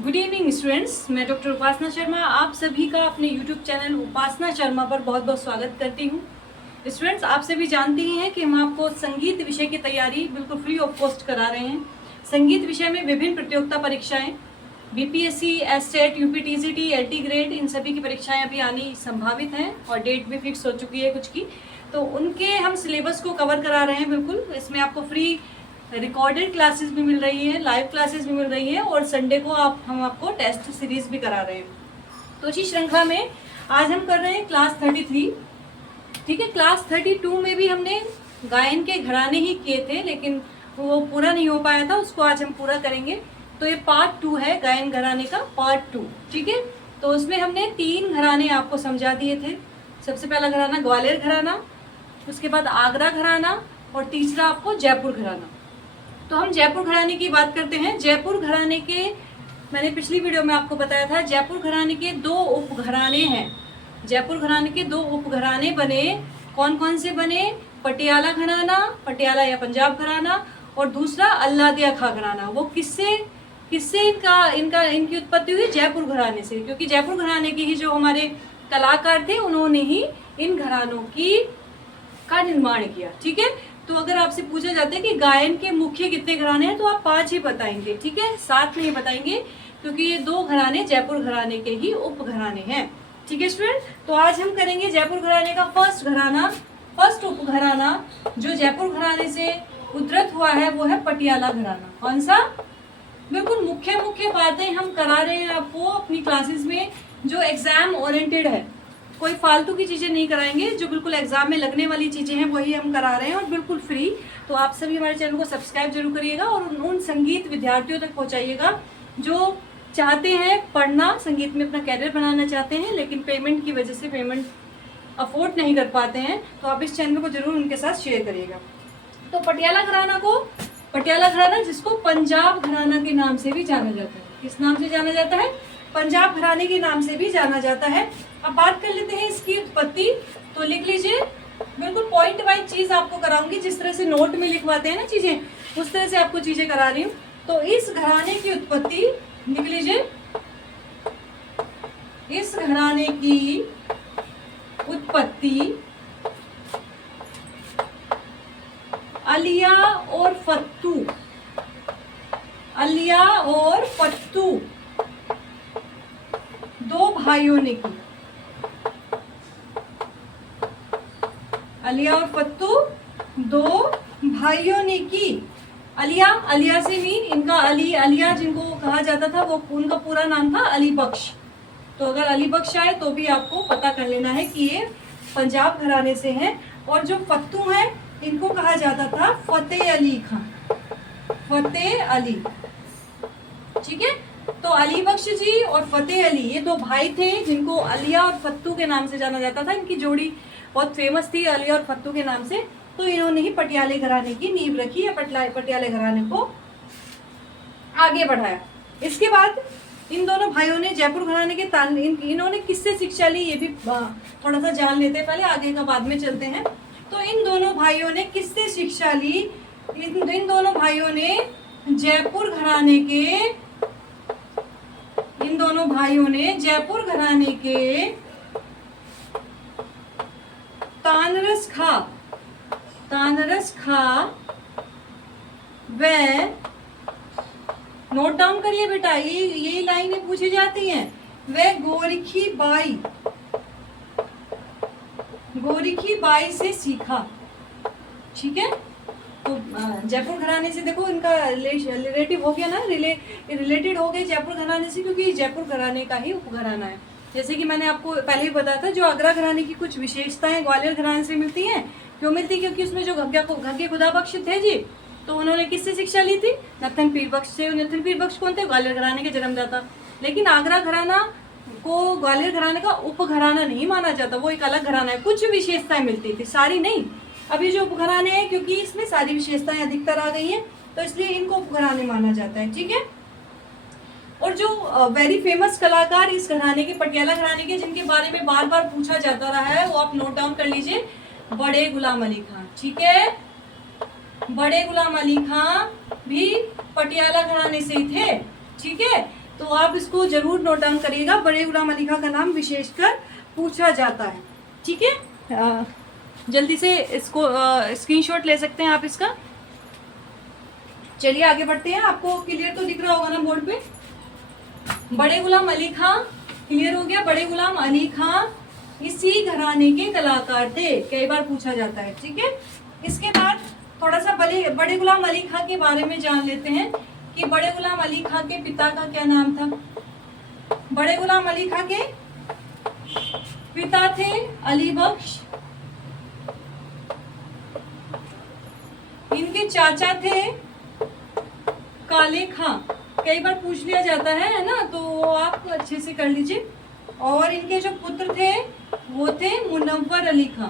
Good evening students, मैं doctor उपासना शर्मा आप सभी का अपने यूट्यूब चैनल उपासना शर्मा पर बहुत बहुत स्वागत करती हूँ। स्टूडेंट्स, आप सभी जानते ही हैं कि हम आपको संगीत विषय की तैयारी बिल्कुल फ्री ऑफ कॉस्ट करा रहे हैं। संगीत विषय में विभिन्न प्रतियोगिता परीक्षाएं, बीपीएससी, एसटेट, यूपीटीसीटी, एलटी ग्रेड, इन सभी की परीक्षाएं अभी आनी संभावित हैं और डेट भी फिक्स हो चुकी है कुछ की। तो उनके हम सिलेबस को कवर करा रहे हैं। बिल्कुल इसमें आपको फ्री रिकॉर्डेड क्लासेस भी मिल रही हैं, लाइव क्लासेस भी मिल रही हैं और संडे को हम आपको टेस्ट सीरीज भी करा रहे हैं। तो इसी श्रृंखला में आज हम कर रहे हैं क्लास 33। ठीक है, क्लास 32 में भी हमने गायन के घराने ही किए थे, लेकिन वो पूरा नहीं हो पाया था, उसको आज हम पूरा करेंगे। तो ये पार्ट 2 है, गायन घराने का पार्ट 2। ठीक है, तो उसमें हमने 3 घराने आपको समझा दिए थे। सबसे पहला घराना ग्वालियर घराना, उसके बाद आगरा घराना और तीसरा आपको जयपुर घराना। तो हम जयपुर घराने की बात करते हैं। जयपुर घराने के मैंने पिछली वीडियो में आपको बताया था, जयपुर घराने के 2 उपघराने हैं। जयपुर घराने के 2 उपघराने बने। कौन कौन से बने? पटियाला घराना, पटियाला या पंजाब घराना, और दूसरा अल्लादिया खां घराना। वो किससे इनकी उत्पत्ति हुई? जयपुर घराने से, क्योंकि जयपुर घराने के ही जो हमारे कलाकार थे उन्होंने ही इन घरानों का निर्माण किया। ठीक है, तो अगर आपसे पूछा जाता है कि गायन के मुख्य कितने घराने हैं तो आप 5 ही बताएंगे। ठीक है, 7 नहीं बताएंगे, क्योंकि ये 2 घराने जयपुर घराने के ही उप घराने हैं। ठीक है स्टूडेंट, तो आज हम करेंगे जयपुर घराने का फर्स्ट उप घराना जो जयपुर घराने से उद्धृत हुआ है, वो है पटियाला घराना। कौन सा? बिल्कुल मुख्य बातें हम करा रहे हैं आपको अपनी क्लासेस में, जो एग्जाम ओरिएंटेड है। कोई फालतू की चीज़ें नहीं कराएंगे, जो बिल्कुल एग्जाम में लगने वाली चीज़ें हैं वही हम करा रहे हैं और बिल्कुल फ्री। तो आप सभी हमारे चैनल को सब्सक्राइब जरूर करिएगा और उन संगीत विद्यार्थियों तक पहुंचाइएगा जो चाहते हैं पढ़ना, संगीत में अपना कैरियर बनाना चाहते हैं, लेकिन पेमेंट की वजह से पेमेंट अफोर्ड नहीं कर पाते हैं। तो आप इस चैनल को जरूर उनके साथ शेयर करिएगा। तो पटियाला घराना जिसको पंजाब घराना के नाम से भी जाना जाता है। किस नाम से जाना जाता है? पंजाब घराने के नाम से भी जाना जाता है। अब बात कर लेते हैं इसकी उत्पत्ति। तो लिख लीजिए, बिल्कुल पॉइंट वाइज चीज आपको कराऊंगी, जिस तरह से नोट में लिखवाते हैं ना चीजें, उस तरह से आपको चीजें करा रही हूँ। तो इस घराने की उत्पत्ति लिख लीजिए, इस घराने की उत्पत्ति अलिया और फत्तू 2 भाइयों ने की। अलिया और फत्तू 2 भाइयों ने की। अलिया से मीन इनका अलिया जिनको कहा जाता था, वो उनका पूरा नाम था अली बख्श। तो अगर अली बख्श आए तो भी आपको पता कर लेना है कि ये पंजाब घराने से हैं। और जो फत्तू हैं इनको कहा जाता था फतेह अली खां, फतेह अली। ठीक है, तो अली बख्श जी और फतेह अली ये 2 भाई थे जिनको अलिया और फत्तू के नाम से जाना जाता था। इनकी जोड़ी बहुत फेमस थी, अलिया और फत्तू के नाम से। तो इन्होंने ही पटियाले घराने की नींव रखी या पटियाले घराने को आगे बढ़ाया। इसके बाद इन दोनों भाइयों ने जयपुर घराने के इन्होंने किससे शिक्षा ली, ये भी थोड़ा सा जान लेते हैं पहले, आगे का बाद में चलते हैं। तो इन दोनों भाइयों ने किससे शिक्षा ली? इन दोनों भाइयों ने जयपुर घराने के तानरस खां व, नोट डाउन करिए बेटा, ये लाइनें पूछी जाती हैं। वे गोरखी बाई से सीखा। ठीक है, तो जयपुर घराने से देखो इनका रिलेटिव हो गया ना, रिलेटेड हो गए जयपुर घराने से, क्योंकि जयपुर घराने का ही उपघराना है। जैसे कि मैंने आपको पहले ही बताया था, जो आगरा घराने की कुछ विशेषताएं ग्वालियर घराने से मिलती हैं। क्यों मिलती? क्योंकि उसमें जो घग्गे खुदा बख्श थे जी, तो उन्होंने किससे शिक्षा ली थी? नत्थन पीर बख्श से। नत्थन पीर बख्श कौन थे? ग्वालियर घराने के जन्मदाता। लेकिन आगरा घराना को ग्वालियर घराने का उपघराना नहीं माना जाता, वो एक अलग घराना है। कुछ विशेषताएं मिलती थी, सारी नहीं। अभी जो उपघराने हैं, क्योंकि इसमें सारी विशेषताएं अधिकतर आ गई हैं, तो इसलिए इनको उपघराने माना जाता है। ठीक है, और जो वेरी फेमस कलाकार इस घराने के, पटियाला घराने के, जिनके बारे में बार बार पूछा जाता रहा है, वो आप नोट डाउन कर लीजिए। बड़े गुलाम अली खां। ठीक है, बड़े गुलाम अली खां भी पटियाला घराने से ही थे। ठीक है, तो आप इसको जरूर नोट डाउन करिएगा। बड़े गुलाम अली खां का नाम विशेषकर पूछा जाता है। ठीक है, जल्दी से इसको स्क्रीनशॉट ले सकते हैं आप इसका। चलिए आगे बढ़ते हैं। आपको क्लियर तो दिख रहा होगा ना बोर्ड पे। बड़े गुलाम अली खां क्लियर हो गया। बड़े गुलाम अली खां इसी घराने के कलाकार थे, कई बार पूछा जाता है। ठीक है, इसके बाद थोड़ा सा बड़े गुलाम अली खां के बारे में जान लेते हैं कि बड़े गुलाम अली खां के पिता का क्या नाम था। बड़े गुलाम अली खां के पिता थे अली बख्श, इनके चाचा थे काले खां, कई बार पूछ लिया जाता है ना, तो आप अच्छे से कर लीजिए। और इनके जो पुत्र थे वो थे मुनव्वर अली खां।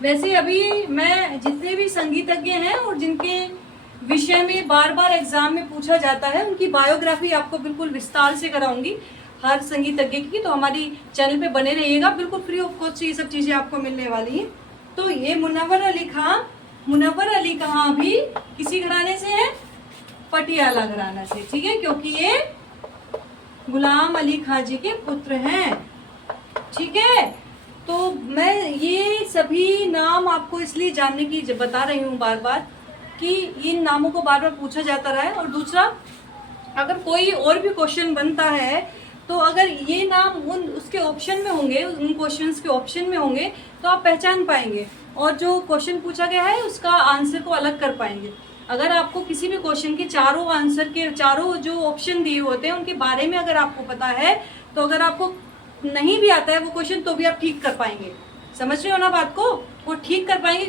वैसे अभी मैं जितने भी संगीतज्ञ हैं और जिनके विषय में बार बार एग्जाम में पूछा जाता है उनकी बायोग्राफी आपको बिल्कुल विस्तार से कराऊंगी हर संगीतज्ञ की, तो हमारी चैनल पे बने रहिएगा, बिल्कुल फ्री ऑफ कॉस्ट ये सब चीजें आपको मिलने वाली हैं। तो ये मुनव्वर अली खां भी किसी घराने से है, पटियाला घराना से। ठीक है, क्योंकि ये गुलाम अली खां जी के पुत्र हैं। ठीक है, तो मैं ये सभी नाम आपको इसलिए जानने की बता रही हूँ बार बार कि इन नामों को बार बार पूछा जाता रहा है। और दूसरा, अगर कोई और भी क्वेश्चन बनता है तो अगर ये नाम उसके ऑप्शन में होंगे, उन क्वेश्चंस के ऑप्शन में होंगे, तो आप पहचान पाएंगे और जो क्वेश्चन पूछा गया है उसका आंसर को अलग कर पाएंगे। अगर आपको किसी भी क्वेश्चन के चारों आंसर के चारों जो ऑप्शन दिए होते हैं उनके बारे में अगर आपको पता है, तो अगर आपको नहीं भी आता है वो क्वेश्चन तो भी आप ठीक कर पाएंगे। समझ रहे हो ना बात को? वो ठीक कर पाएंगे,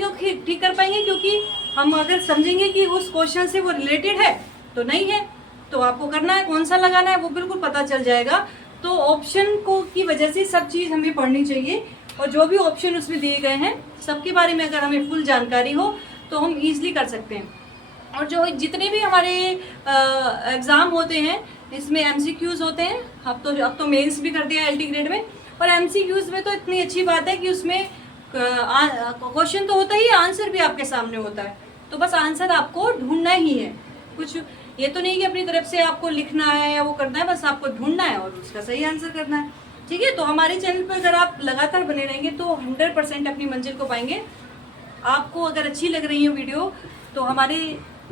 क्योंकि हम अगर समझेंगे कि उस क्वेश्चन से वो रिलेटेड है तो नहीं है, तो आपको करना है कौन सा लगाना है वो बिल्कुल पता चल जाएगा। तो ऑप्शन को की वजह से सब चीज़ हमें पढ़नी चाहिए, और जो भी ऑप्शन उसमें दिए गए हैं सबके बारे में अगर हमें फुल जानकारी हो तो हम ईजिली कर सकते हैं। और जो जितने भी हमारे एग्ज़ाम होते हैं इसमें MCQs होते हैं। अब तो मेंस भी कर दिया LT ग्रेड में, और MCQs में तो इतनी अच्छी बात है कि उसमें क्वेश्चन तो होता ही है, आंसर भी आपके सामने होता है, तो बस आंसर आपको ढूंढना ही है। कुछ ये तो नहीं कि अपनी तरफ से आपको लिखना है या वो करना है, बस आपको ढूंढना है और उसका सही आंसर करना है। ठीक है, तो हमारे चैनल पर अगर आप लगातार बने रहेंगे तो 100% अपनी मंजिल को पाएंगे। आपको अगर अच्छी लग रही है वीडियो तो हमारे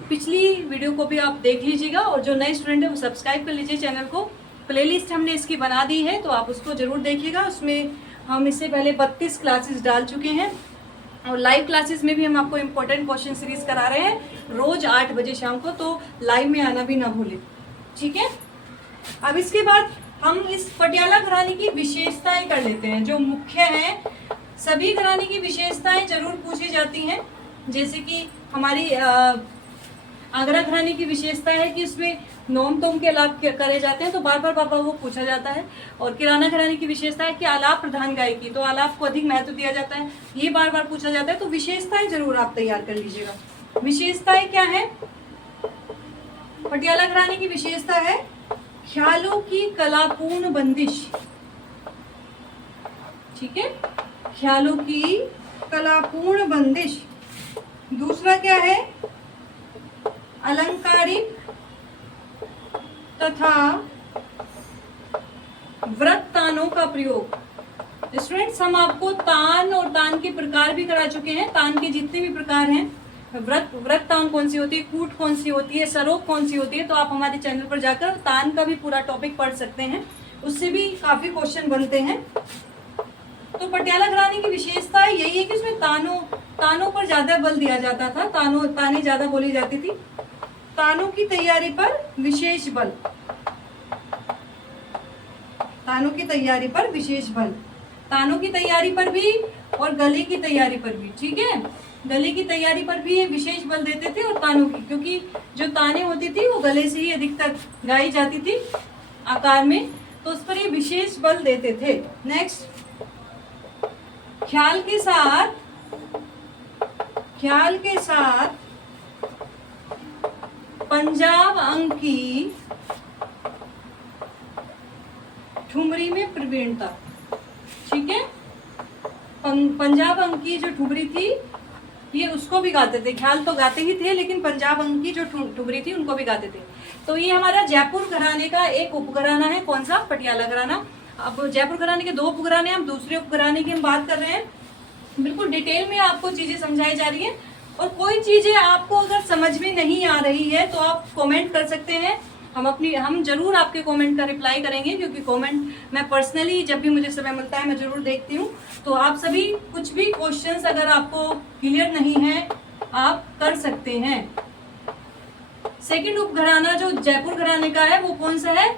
पिछली वीडियो को भी आप देख लीजिएगा, और जो नए स्टूडेंट है वो सब्सक्राइब कर लीजिए चैनल को। प्लेलिस्ट हमने इसकी बना दी है तो आप उसको ज़रूर देखिएगा। उसमें हम इससे पहले 32 क्लासेस डाल चुके हैं, और लाइव क्लासेस में भी हम आपको इम्पोर्टेंट क्वेश्चन सीरीज करा रहे हैं रोज़ 8 बजे शाम को, तो लाइव में आना भी ना भूलें। ठीक है, अब इसके बाद हम इस पटियाला घराने की विशेषताएं कर लेते हैं जो मुख्य हैं। सभी घराने की विशेषताएं जरूर पूछी जाती हैं, जैसे कि हमारी आगरा घराने की विशेषता है कि उसमें नोम तोम के आलाप करे जाते हैं, तो बार बार वो पूछा जाता है। और किराना घराने की विशेषता है कि आलाप प्रधान गायकी, तो आलाप को अधिक महत्व दिया जाता है, ये बार बार पूछा जाता है। तो विशेषताएं जरूर आप तैयार कर लीजिएगा। विशेषताएं क्या है? पटियाला घराने की विशेषता है ख्यालों की कलापूर्ण बंदिश। ठीक है, ख्यालों की कलापूर्ण बंदिश। दूसरा क्या है? अलंकारिक तथा वृत्त तानों का प्रयोग। स्टूडेंट्स, हम आपको तान और तान के प्रकार भी करा चुके हैं। तान के जितने भी प्रकार हैं, वृत्त तान कौन सी होती है, कूट कौन सी होती है, सरोप कौन सी होती है, तो आप हमारे चैनल पर जाकर तान का भी पूरा टॉपिक पढ़ सकते हैं, उससे भी काफी क्वेश्चन बनते हैं। तो पटियाला घराने की विशेषता यही है कि उसमें तानों पर ज्यादा बल दिया जाता था, ताने ज्यादा बोली जाती थी। तानों की तैयारी पर विशेष बल, तानों की तैयारी पर विशेष बल, तानों की तैयारी पर भी और गले की तैयारी पर भी। ठीक है, गले की तैयारी पर भी ये विशेष बल देते थे, और तानों की, क्योंकि जो ताने होती थी वो गले से ही अधिकतर गाई जाती थी आकार में, तो उस पर ये विशेष बल देते थे। नेक्स्ट, ख्याल के साथ पंजाब अंक की ठुमरी में प्रवीणता। ठीक है, पंजाब अंक की जो ठुमरी थी ये उसको भी गाते थे, ख्याल तो गाते ही थे, लेकिन पंजाब अंग की जो ठुमरी थी उनको भी गाते थे। तो ये हमारा जयपुर घराने का एक उपघराना है, कौन सा? पटियाला घराना। अब जयपुर घराने के 2 उपघराने, हम दूसरे उपघराने की हम बात कर रहे हैं। बिल्कुल डिटेल में आपको चीजें समझाई जा रही है, और कोई चीजें आपको अगर समझ में नहीं आ रही है तो आप कमेंट कर सकते हैं। हम जरूर आपके कमेंट का रिप्लाई करेंगे, क्योंकि कमेंट मैं पर्सनली जब भी मुझे समय मिलता है मैं जरूर देखती हूँ। तो आप सभी कुछ भी क्वेश्चंस अगर आपको क्लियर नहीं है आप कर सकते हैं। सेकंड उपघराना जो जयपुर घराने का है वो कौन सा है?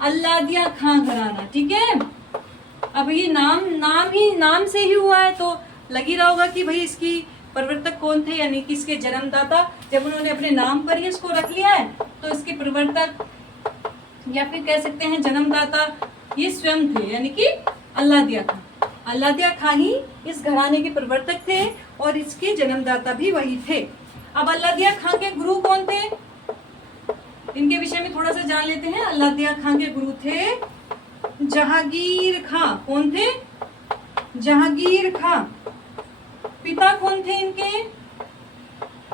अल्लादिया खां घराना। ठीक है, अब ये नाम से ही हुआ है, तो लग ही रहा होगा कि भाई इसकी प्रवर्तक कौन थे, यानी कि इसके जन्मदाता। जब उन्होंने अपने नाम पर ही इसको रख लिया है तो इसके प्रवर्तक या फिर कह सकते हैं जन्मदाता ये स्वयं थे, यानी कि अल्लादिया खां। अल्लादिया खां ही इस घराने के प्रवर्तक थे और इसके जन्मदाता भी वही थे। अब अल्लादिया खां के गुरु कौन थे, इनके विषय में थोड़ा सा जान लेते हैं। अल्लादिया खां के गुरु थे जहांगीर खां। कौन थे? जहांगीर खां। पिता कौन थे इनके?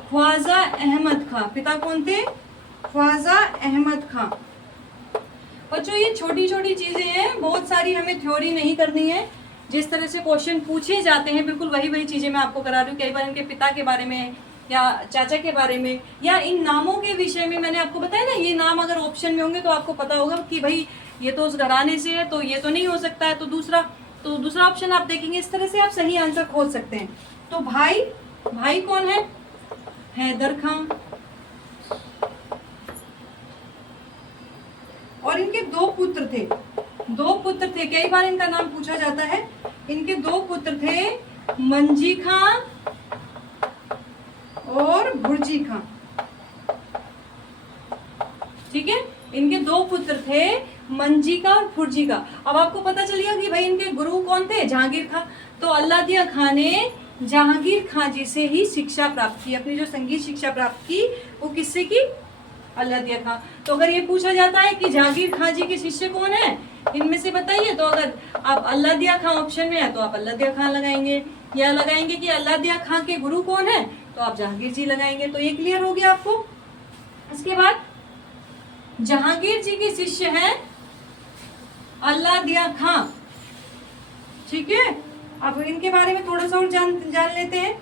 ख्वाजा अहमद खां। पिता कौन थे? ख्वाजा अहमद खां। बच्चों ये छोटी छोटी चीजें हैं, बहुत सारी हमें थ्योरी नहीं करनी है। जिस तरह से क्वेश्चन पूछे जाते हैं बिल्कुल वही चीजें मैं आपको करा रही हूँ। कई बार इनके पिता के बारे में या चाचा के बारे में या इन नामों के विषय में मैंने आपको बताया ना, ये नाम अगर ऑप्शन में होंगे तो आपको पता होगा कि भाई ये तो उस घराने से है, तो ये तो नहीं हो सकता है, तो दूसरा ऑप्शन आप देखेंगे। इस तरह से आप सही आंसर खोज सकते हैं। तो भाई कौन है? हैदर खां। और इनके 2 पुत्र थे। कई बार इनका नाम पूछा जाता है। इनके 2 पुत्र थे, मंजी खां और भुर्जी खां। ठीक है, इनके 2 पुत्र थे, मंजी का और फुर्जी का। अब आपको पता चलेगा कि भाई इनके गुरु कौन थे? जहांगीर खां। तो अल्लादिया खां ने जहांगीर खां जी से ही शिक्षा प्राप्त की। अपनी जो संगीत शिक्षा प्राप्त की वो किससे की? अल्लादिया खां। तो अगर ये पूछा जाता है कि जहांगीर खां जी के शिष्य कौन है, इनमें से बताइए, तो अगर आप अल्लादिया खां ऑप्शन में है तो आप अल्लादिया खां लगाएंगे, या लगाएंगे कि अल्लादिया खां के गुरु कौन है तो आप जहांगीर जी लगाएंगे। तो ये क्लियर हो गया आपको। इसके बाद जहांगीर जी के शिष्य हैं अल्लादिया खां। ठीक है, अब इनके बारे में थोड़ा सा और जान लेते हैं।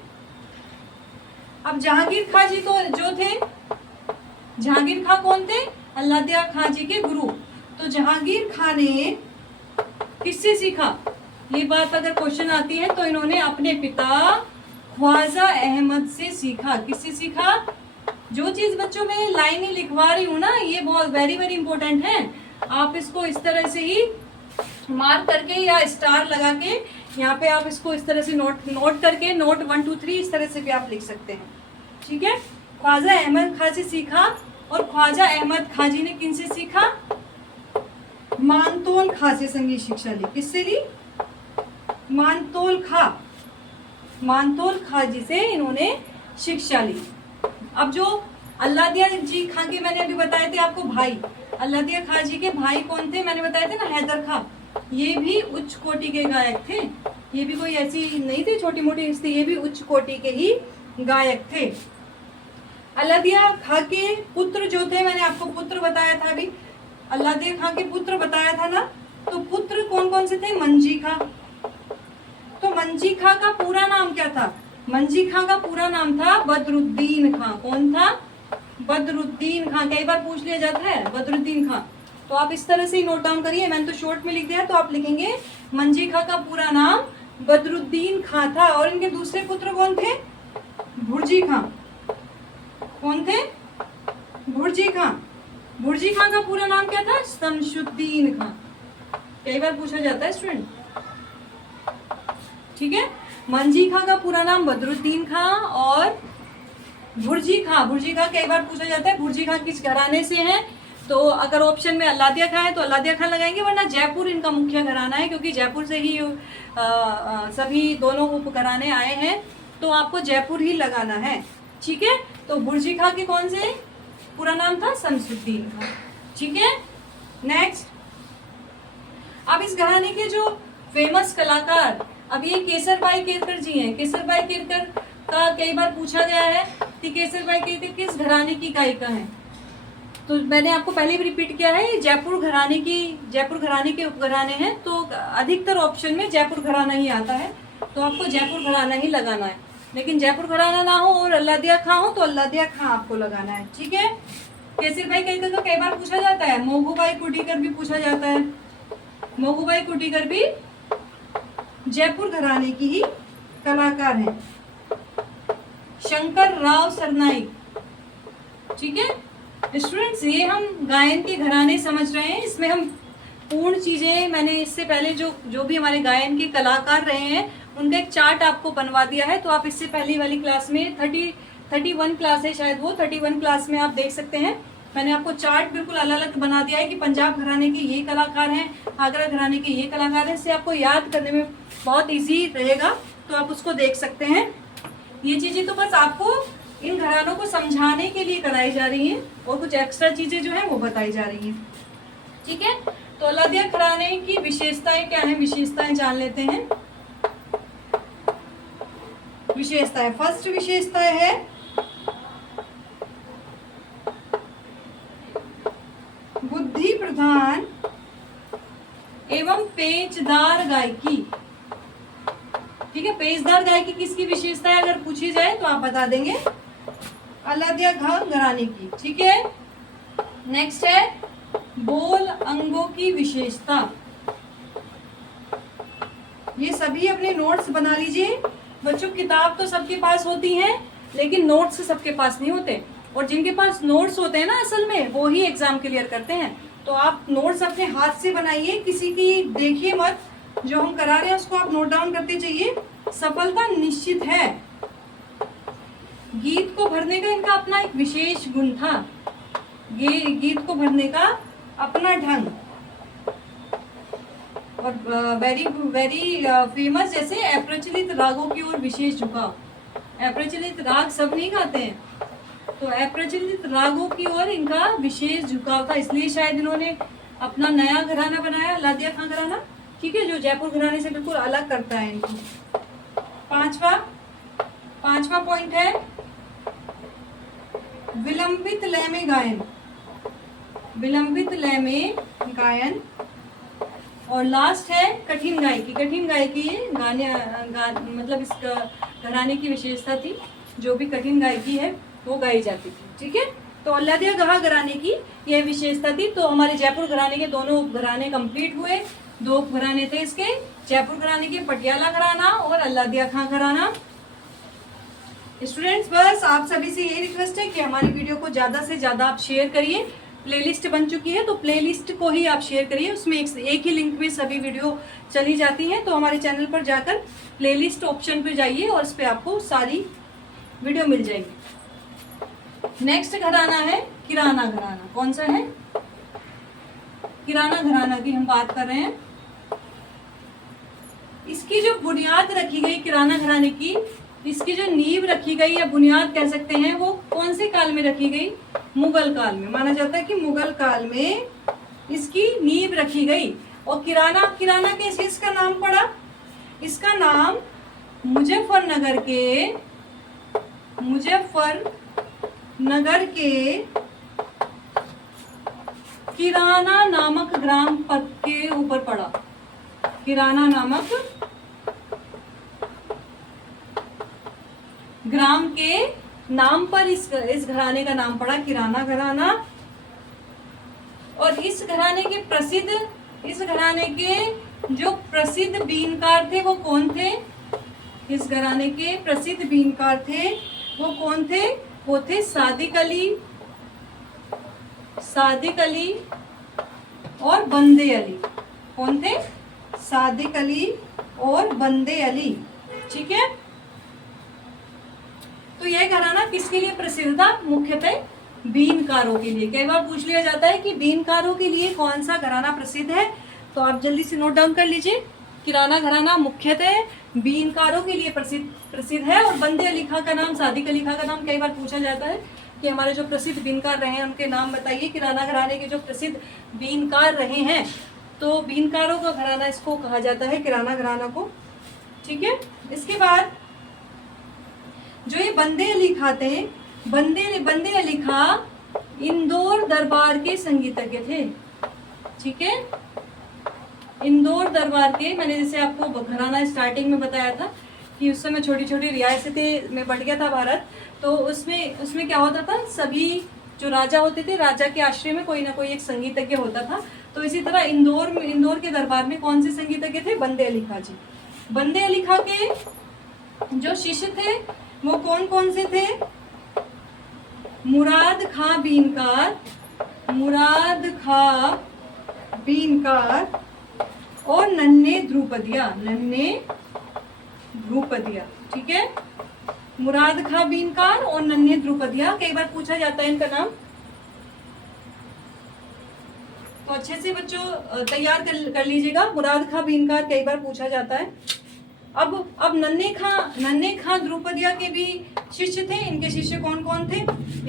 अब जहांगीर खां जी तो जो थे, जहांगीर खां कौन थे? अल्लादिया खां जी के गुरु। तो जहांगीर खां ने किससे सीखा? ये बात अगर क्वेश्चन आती है तो इन्होंने अपने पिता ख्वाजा अहमद से सीखा। किससे सीखा? जो चीज बच्चों में लाइनें लिखवा रही हूँ ना, ये बहुत वेरी इंपॉर्टेंट है। आप इसको इस तरह से ही मार्क करके या स्टार लगा के यहाँ पे आप इसको इस तरह से नोट करके नोट 1 2 3 इस तरह से भी आप लिख सकते हैं। ठीक है, ख्वाजा अहमद खां से सीखा। और ख्वाजा अहमद खां जी ने किनसे सीखा? मानतोल खां से संगीत शिक्षा ली। किससे ली? मानतोल खां जी से इन्होंने शिक्षा ली। अब जो अल्लादिया जी खां के मैंने अभी बताए थे आपको भाई, अल्लादिया खां जी के भाई कौन थे? मैंने बताए थे ना, हैदर खां। ये भी उच्च कोटि के गायक थे। ये भी कोई ऐसी नहीं थी छोटी मोटी हस्ती, ये भी उच्च कोटि के ही गायक थे। अल्लादिया खां के पुत्र जो थे, मैंने आपको पुत्र बताया था अभी, अल्लादिया खां के पुत्र बताया था ना, तो पुत्र कौन कौन से थे? मंजी खां। तो मंजी खां का पूरा नाम क्या था? मंजी खां का पूरा नाम था बदरुद्दीन खां। कौन था? बदरुद्दीन खां। कई बार पूछ लिया जाता है बदरुद्दीन खां, तो आप इस तरह से ही नोट डाउन करिए। मैंने तो शॉर्ट में लिख दिया, तो आप लिखेंगे मंजी खां का पूरा नाम बदरुद्दीन खां था। और इनके दूसरे पुत्र कौन थे? भुर्जी खां। कौन थे? भुर्जी खां। भुर्जी खां का पूरा नाम क्या था? शमशुद्दीन खां। कई बार पूछा जाता है स्टूडेंट। ठीक है, मंजी खां का पूरा नाम बदरुद्दीन खां और भुर्जी खां कई बार पूछा जाता है भुर्जी खां किस घराने से हैं, तो अगर ऑप्शन में अल्लादिया खां है तो अल्लादिया खां लगाएंगे, वरना जयपुर इनका मुख्य घराना है, क्योंकि जयपुर से ही सभी दोनों उपघराने आए हैं, तो आपको जयपुर ही लगाना है। ठीक है, तो भुर्जी खां के कौन से पूरा नाम था? शमशुद्दीन खां। ठीक है, नेक्स्ट। अब इस घराने के जो फेमस कलाकार, अब ये केसर बाई केरकर जी हैं। केसर बाई केरकर का कई बार पूछा गया है कि केसर बाई केसरी किस घराने की गायिका है। तो मैंने आपको पहले भी रिपीट किया है, जयपुर घराने के उपघराने हैं, तो अधिकतर ऑप्शन में जयपुर घराना ही आता है, तो आपको जयपुर घराना ही लगाना है। लेकिन जयपुर घराना ना हो और अल्लादिया खां हो तो अल्लादिया खां आपको लगाना है, ठीक है। केसर बाई केसरी का कई बार पूछा जाता है, मोगूबाई कुटीकर भी पूछा जाता है। मोगूबाई कुटीकर भी जयपुर घराने की ही कलाकार है। शंकर राव सरनाईक, ठीक है स्टूडेंट्स, ये हम गायन के घराने समझ रहे हैं। इसमें हम पूर्ण चीजें, मैंने इससे पहले जो भी हमारे गायन के कलाकार रहे हैं उनका एक चार्ट आपको बनवा दिया है, तो आप इससे पहली वाली क्लास में 31 क्लास है शायद, वो 31 क्लास में आप देख सकते हैं। मैंने आपको चार्ट बिल्कुल अलग अलग बना दिया है कि पंजाब घराने के ये कलाकार हैं, आगरा घराने के ये कलाकार हैं। इससे आपको याद करने में बहुत ईजी रहेगा, तो आप उसको देख सकते हैं। ये चीजें तो बस आपको इन घरानों को समझाने के लिए कराई जा रही हैं, और कुछ एक्स्ट्रा चीजें जो है वो बताई जा रही हैं, ठीक है। तो अल्लादिया घराने की विशेषताएं क्या है, विशेषताएं जान लेते हैं। विशेषताएं, फर्स्ट विशेषता है बुद्धि प्रधान एवं पेचदार गायकी, ठीक है। पेचदार गायकी किसकी विशेषता है अगर पूछी जाए तो आप बता देंगे अल्लादिया खां घराने की, ठीक है। नेक्स्ट है बोल अंगों की विशेषता। ये सभी अपने नोट्स बना लीजिए बच्चों। किताब तो सबके पास होती है लेकिन नोट्स सबके पास नहीं होते, और जिनके पास नोट्स होते हैं ना असल में वो ही एग्जाम क्लियर करते हैं। तो आप नोट्स अपने हाथ से बनाइए, किसी की देखिए मत, जो हम करा रहे हैं उसको आप नोट डाउन करते जाइए, सफलता निश्चित है। गीत को भरने का इनका अपना एक विशेष गुण था, ये गीत को भरने का अपना ढंग, और वेरी वेरी फेमस, जैसे अप्रचलित रागों की ओर विशेष झुकाव। अप्रचलित राग सब नहीं गाते हैं, तो अप्रचलित रागों की ओर इनका विशेष झुकाव था, इसलिए शायद इन्होंने अपना नया घराना बनाया, अल्लादिया खां घराना, ठीक है, जो जयपुर घराने से बिल्कुल अलग करता है इनको। पांचवा पॉइंट है विलंबित लय में गायन, विलंबित लय में गायन। और लास्ट है कठिन गायकी। कठिन गायकी ये मतलब इस घराने की विशेषता थी, जो भी कठिन गायकी है वो गाई जाती थी, ठीक है। तो अल्लादिया खां घराने की यह विशेषता थी। तो हमारे जयपुर घराने के दोनों घराने कंप्लीट हुए। दो घराने थे इसके, जयपुर घराने के पटियाला घराना और अल्लादिया खां घराना। स्टूडेंट्स, बस आप सभी से यही रिक्वेस्ट है कि हमारी वीडियो को ज़्यादा से ज़्यादा आप शेयर करिए। प्लेलिस्ट बन चुकी है तो प्लेलिस्ट को ही आप शेयर करिए, उसमें एक ही लिंक में सभी वीडियो चली जाती हैं। तो हमारे चैनल पर जाकर प्लेलिस्ट ऑप्शन पर जाइए और उस पर आपको सारी वीडियो मिल जाएगी। नेक्स्ट घराना है किराना घराना। कौन सा है? किराना घराना की हम बात कर रहे हैं। इसकी जो बुनियाद रखी गई किराना घराने की, इसकी जो नींव रखी गई या बुनियाद कह सकते हैं, वो कौन से काल में रखी गई? मुगल काल में। माना जाता है कि मुगल काल में इसकी नींव रखी गई। और किराना कैसे इसका नाम पड़ा? इसका नाम मुजफ्फरनगर के किराना नामक ग्राम के ऊपर पड़ा। किराना नामक ग्राम के नाम पर इस घराने का नाम पड़ा, किराना घराना। और इस घराने के जो प्रसिद्ध बीनकार थे वो कौन थे? इस घराने के प्रसिद्ध बीनकार थे वो कौन थे? वो थे सादिक अली और बंदे अली। कौन थे? सादिक अली और बंदे अली, ठीक है। तो यह घराना किसके लिए प्रसिद्ध था? मुख्यतः बीनकारों के लिए। कई बार पूछ लिया जाता है कि बीनकारों के लिए कौन सा घराना प्रसिद्ध है, तो आप जल्दी से नोट डाउन कर लीजिए। किराना घराना मुख्यतः बीनकारों के लिए प्रसिद्ध है। और बंदे अली खां का नाम, सादिक अली खां का नाम कई बार पूछा जाता है कि हमारे जो प्रसिद्ध बीनकार रहे हैं उनके नाम बताइए। किराना घराने के जो प्रसिद्ध बीनकार रहे हैं, तो बीनकारों का घराना इसको कहा जाता है, किराना घराना को, ठीक है। इसके बाद जो ये बंदे अली खां थे, बंदे अली खां इंदौर दरबार के संगीतज्ञ थे। ठीक है, इंदौर दरबार के, मैंने जैसे आपको घराना स्टार्टिंग में बताया था कि उस समय छोटी छोटी रियासतें में बट गया था भारत, तो उसमें क्या होता था, सभी जो राजा होते थे, राजा के आश्रय में कोई ना कोई एक संगीतज्ञ होता था। तो इसी तरह इंदौर के दरबार में कौन से संगीतज्ञ थे? बंदे अली खां जी। बंदे अली खां के जो शिष्य थे वो कौन कौन से थे? मुराद खां बीनकार और नन्हे ध्रुपदिया। ठीक है, मुराद खां बीनकार और नन्हे ध्रुपदिया। कई बार पूछा जाता है इनका नाम, तो अच्छे से बच्चों तैयार कर लीजिएगा। मुराद खां बीनकार कई बार पूछा जाता है। अब नन्हे खां ध्रुपदिया के भी शिष्य थे। इनके शिष्य कौन कौन थे?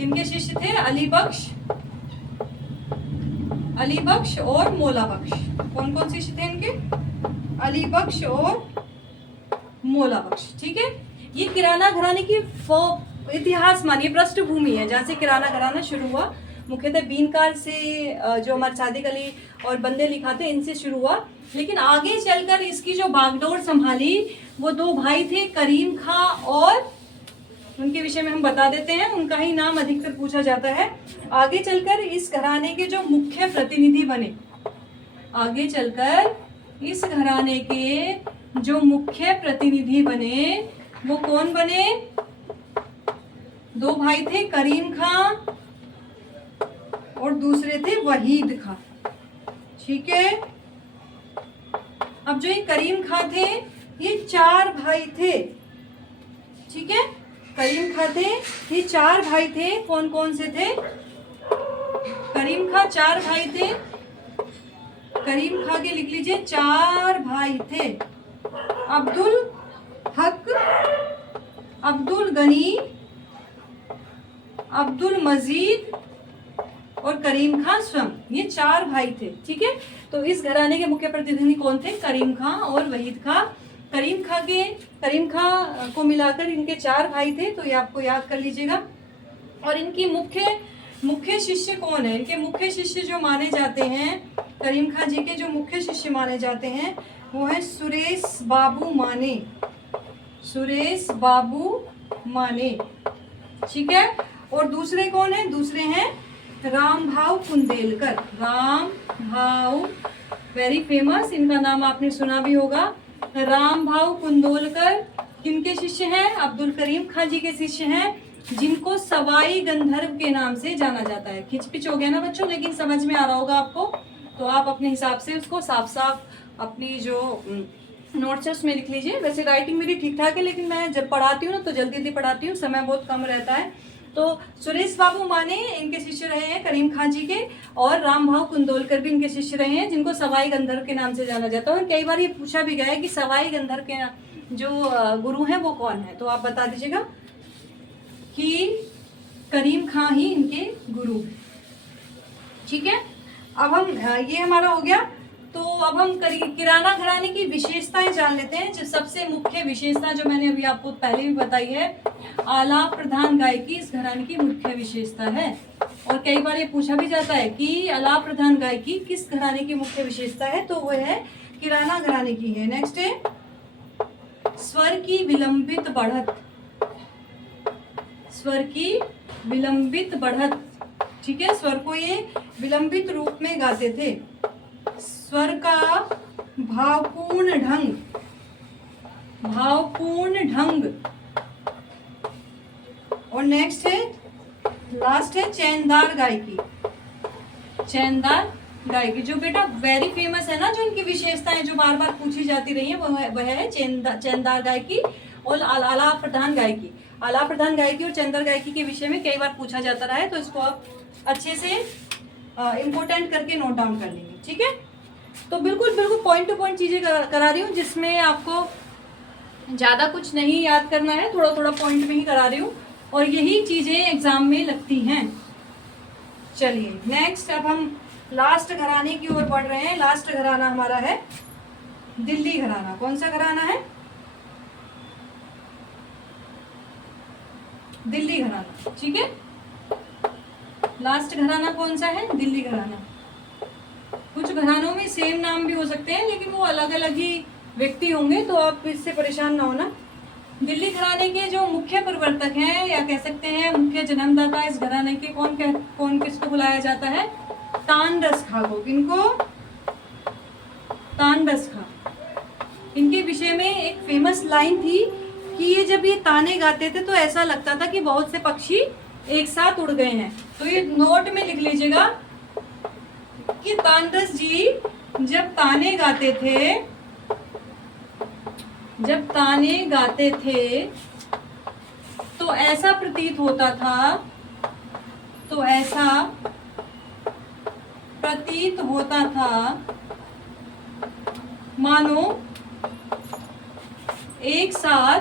इनके शिष्य थे अली बख्श और मौला बख्श। कौन कौन शिष्य थे इनके? अली बख्श और मौला बख्श। ठीक है, ये किराना घराने की इतिहास मानिए पृष्ठभूमि है, जहाँ से किराना घराना शुरू हुआ। मुख्यतः बीनकार से, जो हमारे सादिक अली और बंदे अली खां थे, इनसे शुरू हुआ। लेकिन आगे चलकर इसकी जो बागडोर संभाली वो दो भाई थे, करीम खां, और उनके विषय में हम बता देते हैं, उनका ही नाम अधिकतर पूछा जाता है। आगे चलकर इस घराने के जो मुख्य प्रतिनिधि बने, वो कौन बने? दो भाई थे, करीम खां और दूसरे थे वहीद खां। ठीक है, अब जो ये करीम खां थे, ये चार भाई थे। ठीक है, करीम खां थे, ये चार भाई थे। कौन कौन से थे? करीम खां चार भाई थे। करीम खां के लिख लीजिए, चार भाई थे। अब्दुल हक, अब्दुल गनी, अब्दुल मजीद और करीम खां स्वयं, ये चार भाई थे। ठीक है, तो इस घराने के मुख्य प्रतिनिधि कौन थे? करीम खां और वहीद खां। करीम खां को मिलाकर इनके चार भाई थे, तो ये आपको याद कर लीजिएगा। और इनकी मुख्य शिष्य कौन है? इनके मुख्य शिष्य जो माने जाते हैं, करीम खां जी के जो मुख्य शिष्य माने जाते हैं, वो है सुरेश बाबू माने। ठीक है, और दूसरे कौन है? दूसरे हैं रामभाव कुंदेलकर। रामभाव, वेरी फेमस, इनका नाम आपने सुना भी होगा। रामभाव कुंदेलकर किनके शिष्य हैं? अब्दुल करीम खां जी के शिष्य हैं, जिनको सवाई गंधर्व के नाम से जाना जाता है। खिचपिच हो गया ना बच्चों, लेकिन समझ में आ रहा होगा आपको, तो आप अपने हिसाब से उसको साफ साफ अपनी जो नोट्स है उसमें लिख लीजिए। वैसे राइटिंग मेरी ठीक ठाक है, लेकिन मैं जब पढ़ाती हूँ ना तो जल्दी जल्दी पढ़ाती हूँ, समय बहुत कम रहता है। तो सुरेश बाबू माने इनके शिष्य रहे हैं, करीम खां जी के, और रामभाव कुंदेलकर भी इनके शिष्य रहे हैं, जिनको सवाई गंधर्व के नाम से जाना जाता है। और कई बार ये पूछा भी गया है कि सवाई गंधर्व के जो गुरु हैं वो कौन है, तो आप बता दीजिएगा कि करीम खां ही इनके गुरु हैं। ठीक है, अब हम ये हमारा हो गया। तो अब हम किराना घराने की विशेषताएं जान लेते हैं। जो सबसे मुख्य विशेषता जो मैंने अभी आपको पहले भी बताई है, आलाप प्रधान गायकी इस घराने की मुख्य विशेषता है। और कई बार ये पूछा भी जाता है कि आलाप प्रधान गायकी किस घराने की मुख्य विशेषता है, तो वो है किराना घराने की है। नेक्स्ट है स्वर की विलंबित बढ़त। स्वर की विलंबित बढ़त, ठीक है, स्वर को ये विलंबित रूप में गाते थे। स्वर का भावपूर्ण ढंग। और नेक्स्ट है, लास्ट है चैनदार गायकी। चैनदार गायकी जो बेटा वेरी फेमस है ना, जो इनकी विशेषताएं जो बार बार पूछी जाती रही है, वह है चैनदार गायकी और आलाप प्रधान गायकी। आलाप प्रधान गायकी और चैनदार गायकी के विषय में कई बार पूछा जाता रहा है, तो इसको आप अच्छे से इम्पोर्टेंट करके नोट डाउन कर लेंगे। ठीक है, तो बिल्कुल पॉइंट टू पॉइंट चीजें करा रही हूँ, जिसमें आपको ज्यादा कुछ नहीं याद करना है, थोड़ा थोड़ा पॉइंट में ही करा रही हूँ, और यही चीजें एग्जाम में लगती हैं। चलिए नेक्स्ट, अब हम लास्ट घराने की ओर बढ़ रहे हैं। लास्ट घराना हमारा है दिल्ली घराना। कौन सा घराना है? दिल्ली घराना। ठीक है, लास्ट घराना कौन सा है? दिल्ली घराना। कुछ घरानों में सेम नाम भी हो सकते हैं लेकिन वो अलग अलग ही व्यक्ति होंगे, तो आप इससे परेशान ना होना। दिल्ली घराने के जो मुख्य प्रवर्तक हैं या कह सकते हैं मुख्य जन्मदाता इस घराने के कौन किसको बुलाया जाता है? तानरस खां को। किनको? तानरस खां। इनके विषय में एक फेमस लाइन थी कि ये जब ये ताने गाते थे तो ऐसा लगता था कि बहुत से पक्षी एक साथ उड़ गए हैं। तो ये नोट में लिख लीजिएगा कि तानरस जी जब ताने गाते थे तो ऐसा प्रतीत होता था मानो एक साथ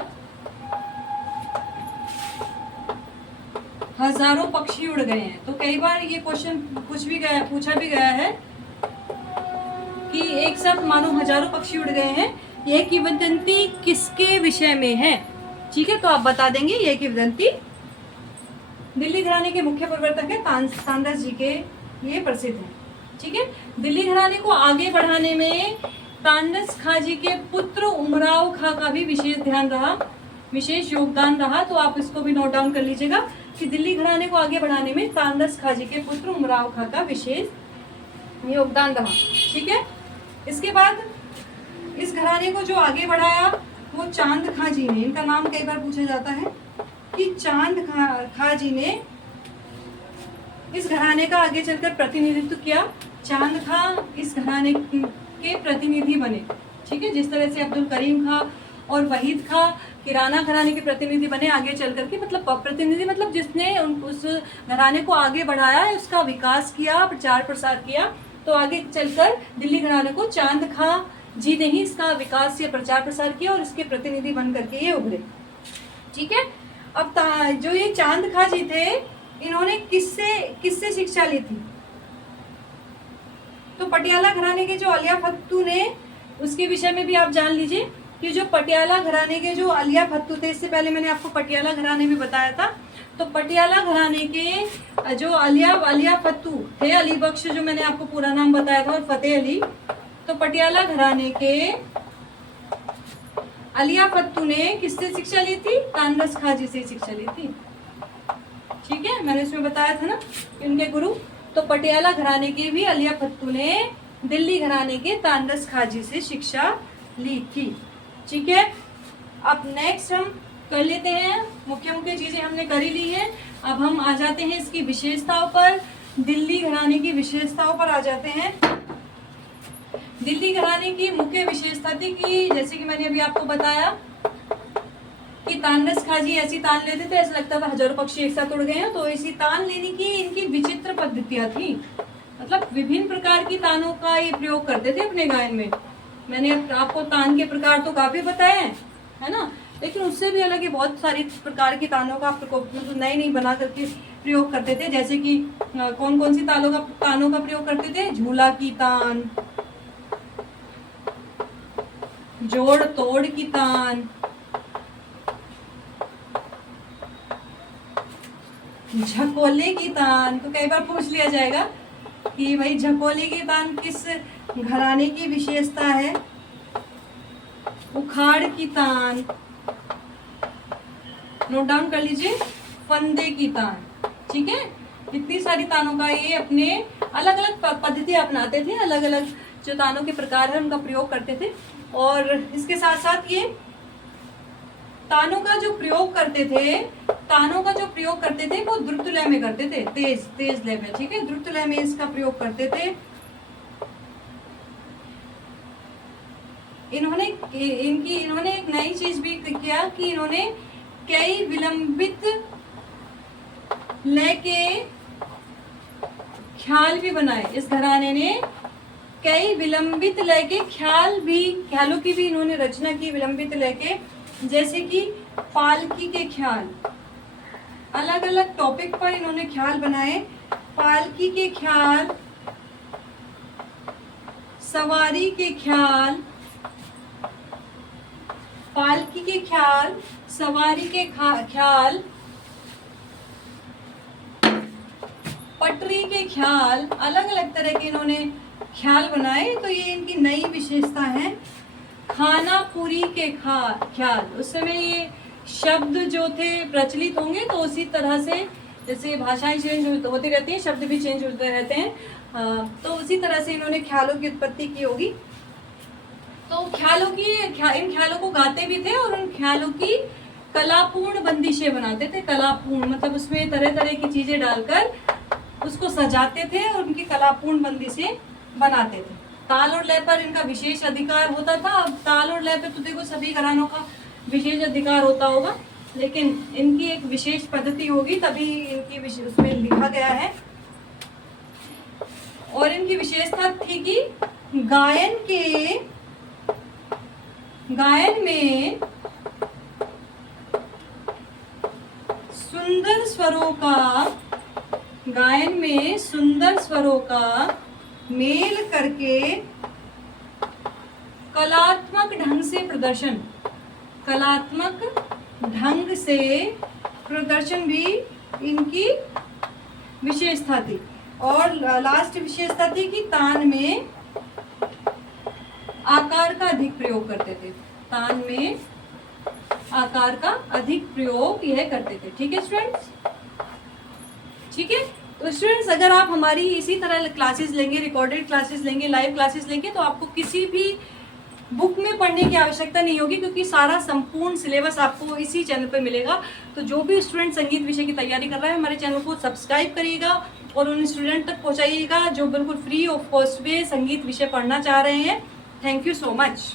हजारों पक्षी उड़ गए हैं। तो कई बार ये क्वेश्चन पूछा भी गया है कि एक साथ मानो हजारों पक्षी उड़ गए हैं, यह किंवदंती किसके विषय में है? ठीक है, तो आप बता देंगे यह किंवदंती दिल्ली घराने के मुख्य प्रवर्तक है तानरस जी के, ये प्रसिद्ध है। ठीक है, दिल्ली घराने को आगे बढ़ाने में तानरस खां जी के पुत्र उमराव खां का भी विशेष योगदान रहा। तो आप इसको भी नोट डाउन कर लीजिएगा कि दिल्ली घराने को आगे बढ़ाने में तानरस खां जी के पुत्र उमराव खां का विशेष योगदान रहा। ठीक है, इसके बाद इस घराने को जो आगे बढ़ाया वो चांद खां जी ने। इनका नाम कई बार पूछा जाता है कि चांद खां जी ने इस घराने का आगे चलकर प्रतिनिधित्व किया। चांद खां इस घराने के प्रतिनिधि बने। ठीक है, जिस तरह से अब्दुल करीम खां और वहीद खां किराना घराने के प्रतिनिधि बने आगे चल करके, मतलब प्रतिनिधि मतलब जिसने उस घराने को आगे बढ़ाया, उसका विकास किया, प्रचार प्रसार किया। तो आगे चलकर दिल्ली घराने को चांद खां जी ने ही इसका विकास या प्रचार प्रसार किया और इसके प्रतिनिधि बन करके ये उभरे। ठीक है, अब जो ये चांद खां जी थे, इन्होंने किससे शिक्षा ली थी? तो पटियाला घराने के जो अलिया फत्तू ने, उसके विषय में भी आप जान लीजिए कि जो पटियाला घराने के जो अलिया फत्तू थे, इससे पहले मैंने आपको पटियाला घराने में बताया था। तो पटियाला घराने के जो अलिया फत्तू थे, अली बख्श जो मैंने आपको पूरा नाम बताया था, और फतेह अली। तो पटियाला घराने के अलिया फत्तू ने किससे शिक्षा ली थी? तानरस खां जी से शिक्षा ली थी। ठीक है, मैंने इसमें बताया था ना इनके गुरु। तो पटियाला घराने के भी अलिया फत्तू ने दिल्ली घराने के तानरस खां जी से शिक्षा ली थी। ठीक है, अब नेक्स्ट हम कर लेते हैं, मुख्य चीजें हमने कर ही ली है। अब हम आ जाते हैं इसकी विशेषताओं पर, दिल्ली घराने की विशेषताओं पर आ जाते हैं। दिल्ली घराने की मुख्य विशेषता थी कि जैसे कि मैंने अभी आपको बताया कि तानरस खां जी ऐसी तान लेते थे, ऐसा लगता था हजारों पक्षी एक साथ उड़ गए हैं। तो इसी तान लेने की इनकी विचित्र पद्धतियां थी, मतलब विभिन्न प्रकार की तानों का ये प्रयोग करते थे अपने गायन में। मैंने आपको तान के प्रकार तो काफी बताए हैं, है ना, लेकिन उससे भी अलग ही बहुत सारी प्रकार की तानों का मतलब नई बना करके प्रयोग करते थे। जैसे कि कौन कौन सी तानों का प्रयोग करते थे? झूला की तान, जोड़ तोड़ की तान, झकोले की तान। तो कई बार पूछ लिया जाएगा कि भाई झकोले की तान किस घराने की विशेषता है? उखाड़ की तान, नोट डाउन कर लीजिए, फंदे की तान। ठीक है, इतनी सारी तानों का ये अपने अलग अलग पद्धति अपनाते थे, अलग अलग जो तानों के प्रकार है उनका प्रयोग करते थे। और इसके साथ साथ ये तानों का जो प्रयोग करते थे वो द्रुत लय में करते थे, तेज लय में। ठीक है, द्रुत लय में इसका प्रयोग करते थे। इन्होंने एक नई चीज भी किया कि इन्होंने कई विलंबित लय के ख्याल भी बनाए। इस घराने ने कई विलंबित लय के ख्यालों की भी इन्होंने रचना की, विलंबित लय के, जैसे कि पालकी के ख्याल। अलग अलग टॉपिक पर इन्होंने ख्याल बनाए। पालकी के ख्याल, सवारी के ख्याल, पालकी के ख्याल, सवारी के ख्याल, पटरी के ख्याल, अलग अलग तरह के इन्होंने ख्याल बनाए। तो ये इनकी नई विशेषता है। खाना पूरी के ख्याल, उस समय ये शब्द जो थे प्रचलित होंगे, तो उसी तरह से जैसे भाषाएं चेंज होती रहती हैं, शब्द भी चेंज होते रहते हैं, तो उसी तरह से इन्होंने ख्यालों की उत्पत्ति की होगी। तो इन ख्यालों को गाते भी थे और उन ख्यालों की कलापूर्ण बंदिशें बनाते थे। कलापूर्ण मतलब उसमें तरह तरह की चीजें डालकर उसको सजाते थे और उनकी कलापूर्ण बंदिशें बनाते थे। ताल और लय पर इनका विशेष अधिकार होता था। अब ताल और लय पर तो देखो सभी घरानों का विशेष अधिकार होता होगा, लेकिन इनकी एक विशेष पद्धति होगी, तभी इनकी उसमें लिखा गया है। और इनकी विशेषता थी कि गायन में सुंदर स्वरों का मेल करके कलात्मक ढंग से प्रदर्शन भी इनकी विशेषता थी। और लास्ट विशेषता थी कि तान में आकार का अधिक प्रयोग करते थे। तान में आकार का अधिक प्रयोग यह करते थे। ठीक है स्टूडेंट्स, ठीक है। तो स्टूडेंट्स, अगर आप हमारी इसी तरह क्लासेस लेंगे, रिकॉर्डेड क्लासेस लेंगे, लाइव क्लासेस लेंगे, तो आपको किसी भी बुक में पढ़ने की आवश्यकता नहीं होगी, क्योंकि सारा संपूर्ण सिलेबस आपको इसी चैनल पर मिलेगा। तो जो भी स्टूडेंट संगीत विषय की तैयारी कर रहा है, हमारे चैनल को सब्सक्राइब करिएगा और उन स्टूडेंट तक पहुंचाइएगा जो बिल्कुल फ्री ऑफ कॉस्ट में संगीत विषय पढ़ना चाह रहे हैं। Thank you so much.